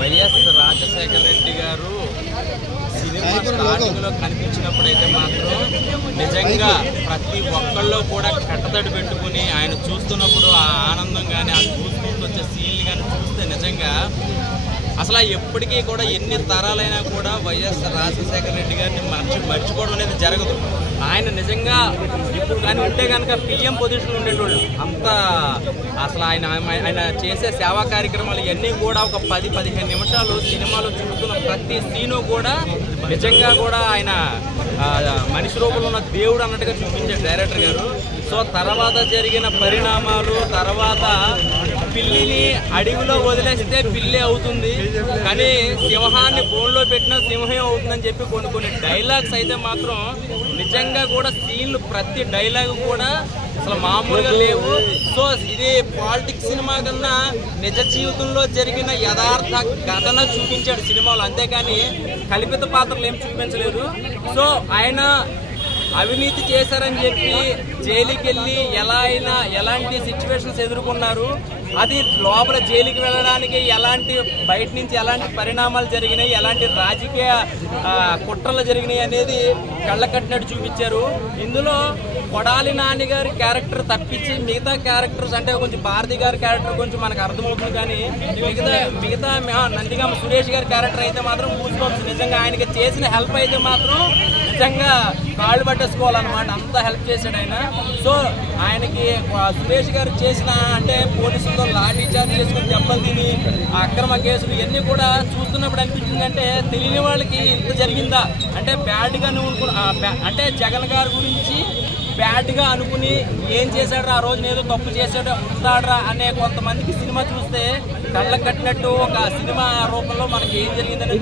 YS Rajasekhara Reddy గారు cinema స్టార్టింగ్లో కనిపించినప్పుడైతే మాత్రం నిజంగా ప్రతి ఒక్కళ్ళు కూడా కట్టతడి పెట్టుకుని ఆయన చూస్తున్నప్పుడు ఆ ఆనందం కానీ ఆ చూసుకుంటూ వచ్చే సీన్లు కానీ చూస్తే నిజంగా అసలు ఎప్పటికీ కూడా ఎన్ని తరాలైనా కూడా వైఎస్ రాజశేఖర రెడ్డి గారిని మర్చిపోవడం అనేది జరగదు. ఆయన నిజంగా ఇప్పుడు కానీ ఉంటే కనుక పిఎం పొజిషన్ ఉండేటోళ్ళు అంత అసలు ఆయన చేసే సేవా కార్యక్రమాలు ఇవన్నీ కూడా ఒక 10-15 నిమిషాలు సినిమాలో చూస్తున్న ప్రతి సీను కూడా నిజంగా కూడా ఆయన మనిషి రూపంలో ఉన్న దేవుడు అన్నట్టుగా చూపించారు డైరెక్టర్ గారు. సో తర్వాత జరిగిన పరిణామాలు, తర్వాత పిల్లిని అడవిలో వదిలేస్తే పిల్లి అవుతుంది కానీ సింహాన్ని బోన్లో పెట్టినా సింహం అవుతుందని చెప్పి కొన్ని డైలాగ్స్ అయితే మాత్రం నిజంగా కూడా సీన్లు ప్రతి డైలాగ్ కూడా అసలు మామూలుగా లేవు. సో ఇది పాలిటిక్స్ సినిమా కన్నా నిజ జీవితంలో జరిగిన యథార్థ ఘటన చూపించాడు సినిమాలో, అంతేకాని కల్పిత పాత్రలు ఏం చూపించలేదు. సో ఆయన అవినీతి చేశారని చెప్పి జైలుకి వెళ్ళి ఎలాంటి సిచ్యువేషన్స్ ఎదుర్కొన్నారు, అది లోపల జైలుకి వెళ్ళడానికి బయట నుంచి ఎలాంటి పరిణామాలు జరిగినాయి, ఎలాంటి రాజకీయ కుట్రలు జరిగినాయి అనేది కళ్ళ కట్టినట్టు చూపించారు. ఇందులో కొడాలి నాని గారి క్యారెక్టర్ తప్పించి మిగతా క్యారెక్టర్స్ అంటే కొంచెం భారతి గారి క్యారెక్టర్ కొంచెం మనకు అర్థమవుతుంది కానీ మిగతా నందిగామ సురేష్ గారి క్యారెక్టర్ అయితే మాత్రం చూసుకోవచ్చు. నిజంగా ఆయనకి చేసిన హెల్ప్ అయితే మాత్రం నిజంగా కాళ్ళు పట్టేసుకోవాలన్నమాట, అంత హెల్ప్ చేశాడు ఆయన. సో ఆయనకి సురేష్ గారు చేసిన అంటే పోలీసులతో లాఠీ చార్జ్ చేసుకుని దెబ్బలు తిని అక్రమ కేసులు ఇవన్నీ కూడా చూస్తున్నప్పుడు అనిపించింది అంటే తెలియని వాళ్ళకి ఇంత జరిగిందా అంటే బ్యాడ్గా అంటే జగన్ గారి గురించి బ్యాడ్గా అనుకుని ఏం చేశాడు ఆ రోజున ఏదో తప్పు చేశాడు ఉంటాడరా అనే కొంతమందికి సినిమా చూస్తే కళ్ళ కట్టినట్టు ఒక సినిమా రూపంలో మనకి ఏం జరిగిందని